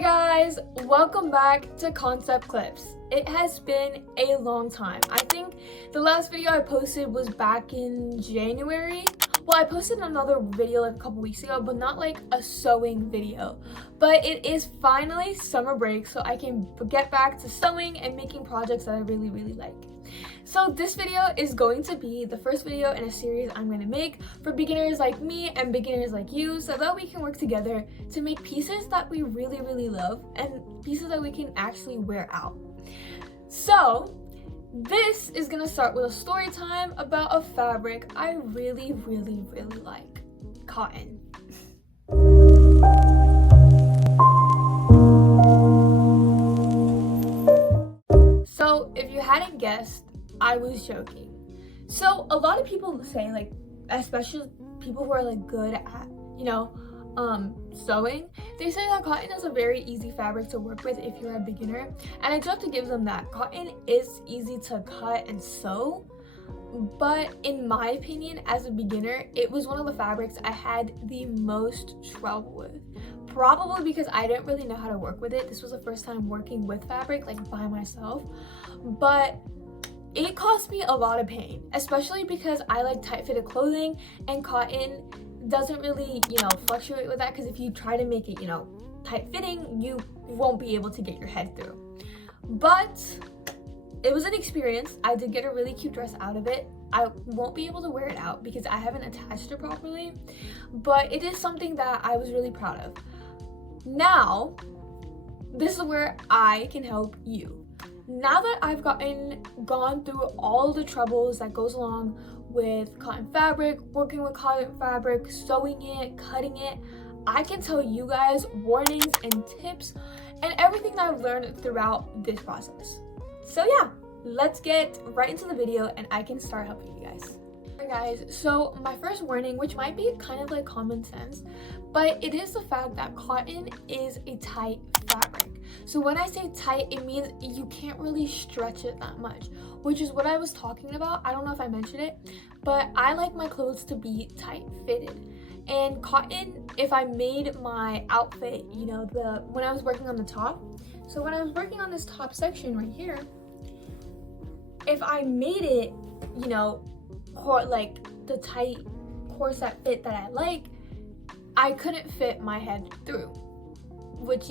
Hey guys, welcome back to Concept Clips. It has been a long time. I think the last video I posted was back in January. Well, I posted another video like a couple weeks ago, but not like a sewing video. But it is finally summer break, so I can get back to sewing and making projects that I really like. So this video is going to be the first video in a series I'm going to make for beginners like me and beginners like you, so that we can work together to make pieces that we really love and pieces that we can actually wear out. So this is going to start with a story time about a fabric I really like, cotton. So if you hadn't guessed, I was joking. So a lot of people say, like, especially people who are like good at, sewing, they say that cotton is a very easy fabric to work with if you're a beginner. And I do have to give them that. Cotton is easy to cut and sew, but in my opinion, as a beginner, it was one of the fabrics I had the most trouble with. Probably because I didn't really know how to work with it. This was the first time working with fabric, like by myself, but it caused me a lot of pain, especially because I like tight-fitted clothing, and cotton doesn't really, fluctuate with that, because if you try to make it, tight-fitting, you won't be able to get your head through. But it was an experience. I did get a really cute dress out of it. I won't be able to wear it out because I haven't attached it properly, but it is something that I was really proud of. Now, this is where I can help you. Now that I've gone through all the troubles that goes along with cotton fabric, working with cotton fabric, sewing it, cutting it, I can tell you guys warnings and tips and everything that I've learned throughout this process. So yeah, let's get right into the video and I can start helping you guys. Alright guys, so my first warning, which might be kind of like common sense, but it is the fact that cotton is a tight fabric. So when I say tight, it means you can't really stretch it that much, which is what I was talking about. I don't know if I mentioned it, but I like my clothes to be tight fitted. And cotton, if I made my outfit, when I was working on the top, so when I was working on this top section right here, if I made it, like the tight corset fit that I like, I couldn't fit my head through, which,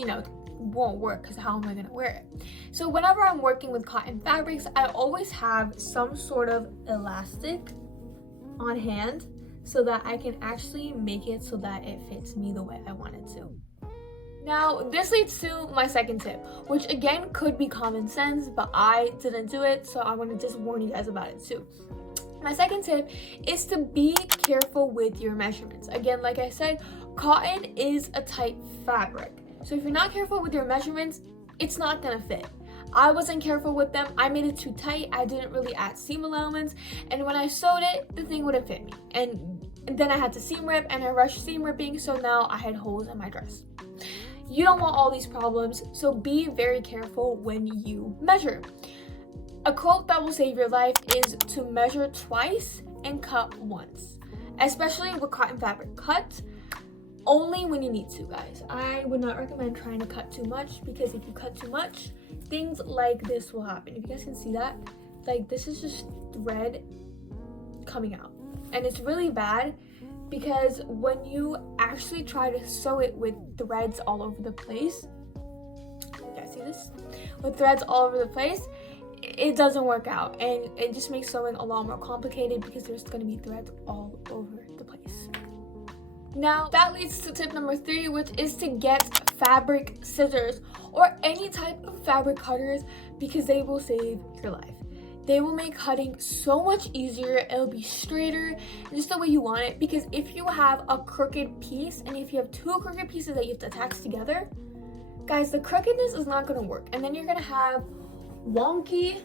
won't work because how am I going to wear it? So whenever I'm working with cotton fabrics, I always have some sort of elastic on hand so that I can actually make it so that it fits me the way I want it to. Now, this leads to my second tip, which again could be common sense, but I didn't do it, so I want to just warn you guys about it too. My second tip is to be careful with your measurements. Again, like I said, cotton is a tight fabric. So if you're not careful with your measurements, it's not gonna fit. I wasn't careful with them. I made it too tight. I didn't really add seam allowance, and when I sewed it, the thing wouldn't fit me. And then I had to seam rip, and I rushed seam ripping, so now I had holes in my dress. You don't want all these problems, so be very careful when you measure. A quote that will save your life is to measure twice and cut once, especially with cotton fabric. Cut only when you need to, guys. I would not recommend trying to cut too much, because if you cut too much, things like this will happen. If you guys can see that, like, this is just thread coming out, and it's really bad because when you actually try to sew it with threads all over the place, you guys see this? With threads all over the place, it doesn't work out, and it just makes sewing a lot more complicated because there's going to be threads all over the place. Now that leads to tip number 3, which is to get fabric scissors or any type of fabric cutters, because they will save your life. They will make cutting so much easier. It'll be straighter, just the way you want it, because if you have a crooked piece and if you have 2 crooked pieces that you have to attach together, guys, the crookedness is not going to work, and then you're going to have wonky,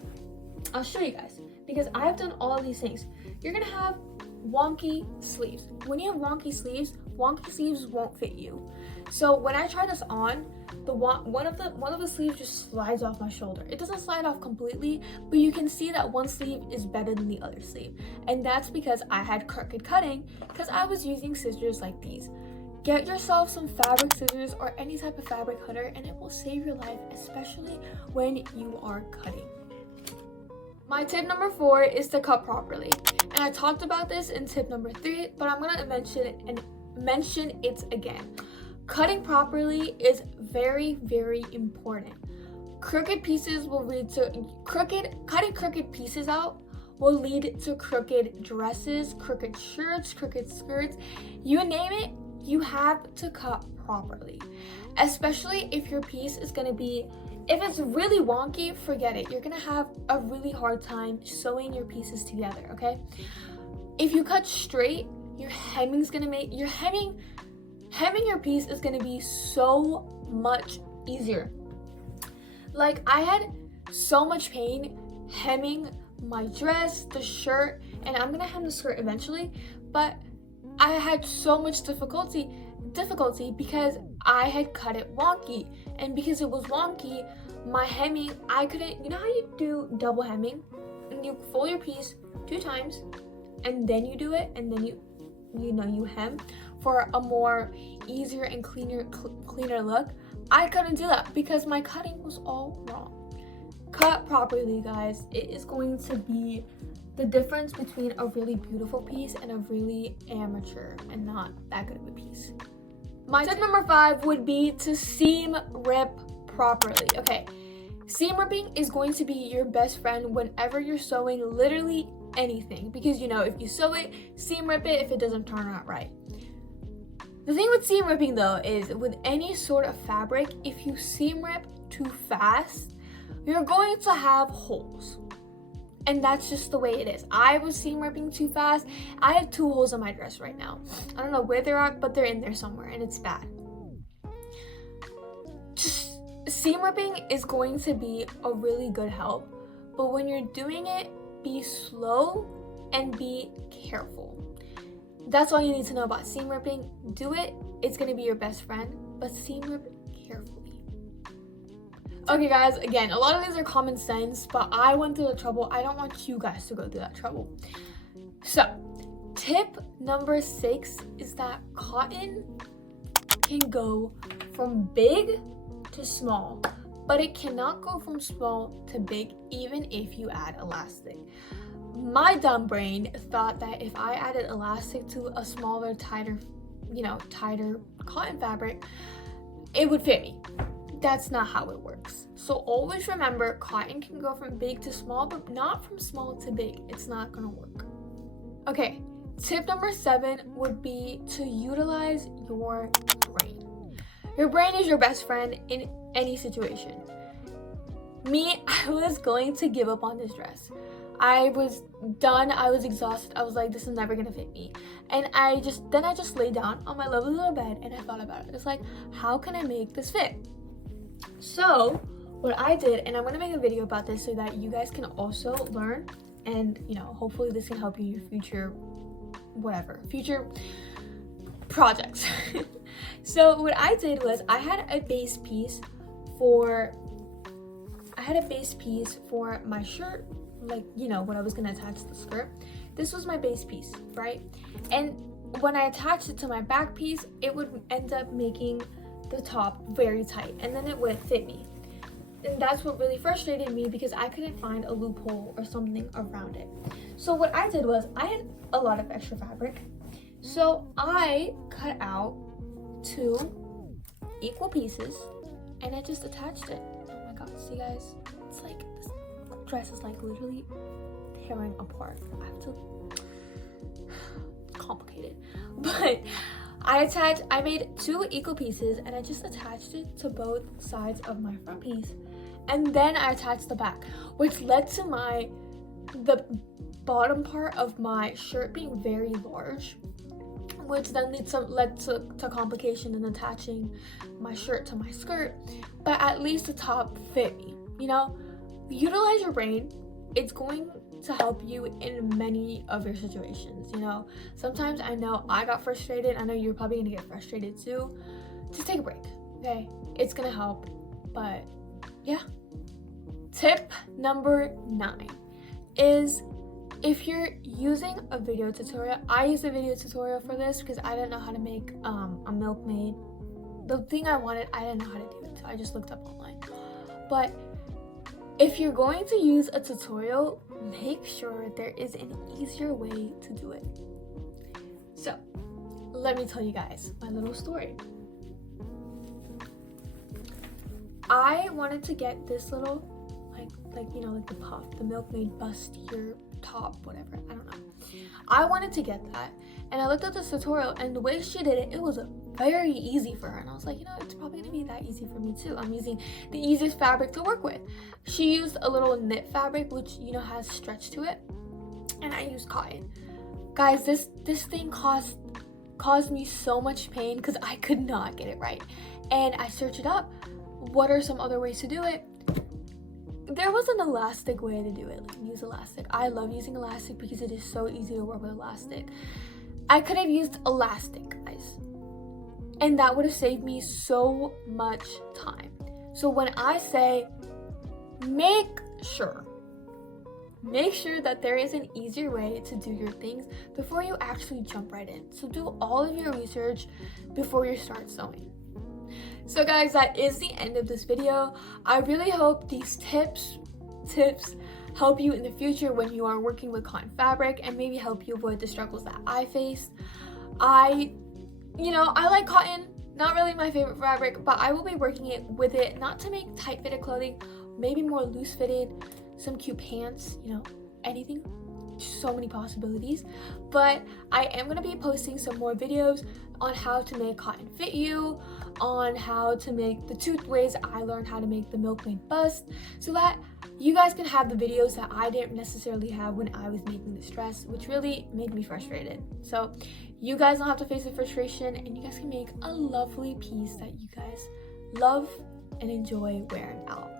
I'll show you guys, because I've done all of these things. You're gonna have wonky sleeves. When you have wonky sleeves won't fit you. So when I try this on, one of the sleeves just slides off my shoulder. It doesn't slide off completely, but you can see that one sleeve is better than the other sleeve, and that's because I had crooked cutting, because I was using scissors like these. get yourself some fabric scissors or any type of fabric cutter, and it will save your life, especially when you are cutting. My tip number 4 is to cut properly. And I talked about this in tip number 3, but I'm gonna mention it again. Cutting properly is very, very important. Crooked pieces will lead to cutting crooked pieces out will lead to crooked dresses, crooked shirts, crooked skirts, you name it, you have to cut properly. Especially if your piece is gonna be, if it's really wonky, forget it. You're gonna have a really hard time sewing your pieces together, okay? If you cut straight, your hemming's gonna make, hemming your piece is gonna be so much easier. Like, I had so much pain hemming my dress, the shirt, and I'm gonna hem the skirt eventually, but I had so much difficulty because I had cut it wonky, and because it was wonky, my hemming, I couldn't, you know how you do double hemming and you fold your piece 2 times and then you do it, and then you hem for a more easier and cleaner look. I couldn't do that because my cutting was all wrong. Cut properly, guys. It is going to be the difference between a really beautiful piece and a really amateur and not that good of a piece. My tip number 5 would be to seam rip properly. Okay, seam ripping is going to be your best friend whenever you're sewing literally anything, because you know, if you sew it, seam rip it if it doesn't turn out right. The thing with seam ripping though is with any sort of fabric, if you seam rip too fast, you're going to have holes. And that's just the way it is. I was seam ripping too fast. I have 2 holes in my dress right now. I don't know where they're at, but they're in there somewhere, and it's bad. Just seam ripping is going to be a really good help, but when you're doing it, be slow and be careful. That's all you need to know about seam ripping. Do it, it's gonna be your best friend, but seam rip carefully. Okay guys, again, a lot of these are common sense, but I went through the trouble. I don't want you guys to go through that trouble. So, tip number 6 is that cotton can go from big to small, but it cannot go from small to big even if you add elastic. My dumb brain thought that if I added elastic to a smaller, tighter cotton fabric, it would fit me. That's not how it works. So always remember, cotton can go from big to small, but not from small to big. It's not gonna work. Okay, tip number 7 would be to utilize your brain. Your brain is your best friend in any situation. Me, I was going to give up on this dress. I was done, I was exhausted, I was like, this is never gonna fit me. And I just laid down on my lovely little bed and I thought about it. It's like, how can I make this fit? So what I did, and I'm gonna make a video about this so that you guys can also learn, and you know, hopefully this can help you in your future projects. So what I did was I had a base piece for my shirt, like, you know, what I was gonna attach to the skirt. This was my base piece, right? And when I attached it to my back piece, it would end up making the top very tight, and then it wouldn't fit me. And that's what really frustrated me because I couldn't find a loophole or something around it. So what I did was I had a lot of extra fabric, so I cut out 2 equal pieces and I just attached it. Oh my god, see guys, it's like this dress is like literally tearing apart. I have to, it's complicated, but I made 2 equal pieces and I just attached it to both sides of my front piece, and then I attached the back, which led to the bottom part of my shirt being very large, which then led to complication in attaching my shirt to my skirt. But at least the top fit me, you know? Utilize your brain. It's going to help you in many of your situations, you know? Sometimes I know I got frustrated. I know you're probably gonna get frustrated too. Just take a break, okay? It's gonna help, but yeah. Tip number 9 is if you're using a video tutorial, I used a video tutorial for this because I didn't know how to make a milkmaid. The thing I wanted, I didn't know how to do it, so I just looked up online. But if you're going to use a tutorial, make sure there is an easier way to do it. So let me tell you guys my little story. I wanted to get this little like you know, like the puff, the milkmaid bustier top, whatever, I don't know. I wanted to get that, and I looked at this tutorial, and the way she did it, it was very easy for her, and I was like, you know, it's probably gonna be that easy for me too. I'm using the easiest fabric to work with. She used a little knit fabric, which, you know, has stretch to it, and I used cotton. Guys, this thing caused me so much pain because I could not get it right, and I searched it up. What are some other ways to do it? There was an elastic way to do it. Like, use elastic. I love using elastic because it is so easy to work with elastic. I could have used elastic, guys, and that would have saved me so much time. So when I say make sure that there is an easier way to do your things before you actually jump right in. So do all of your research before you start sewing. So guys, that is the end of this video. I really hope these tips help you in the future when you are working with cotton fabric, and maybe help you avoid the struggles that I faced. I like cotton, not really my favorite fabric, but I will be working with it not to make tight fitted clothing, maybe more loose fitted, some cute pants, you know, anything. So many possibilities. But I am going to be posting some more videos on how to make cotton fit you, on how to make the 2 ways I learned how to make the milkmaid bust, so that you guys can have the videos that I didn't necessarily have when I was making this dress, which really made me frustrated. So you guys don't have to face the frustration, and you guys can make a lovely piece that you guys love and enjoy wearing out.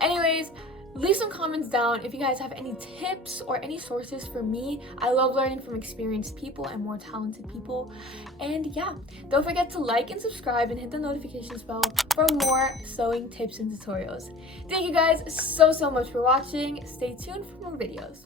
Anyways, leave some comments down if you guys have any tips or any sources for me. I love learning from experienced people and more talented people. And yeah, don't forget to like and subscribe and hit the notifications bell for more sewing tips and tutorials. Thank you guys so much for watching. Stay tuned for more videos.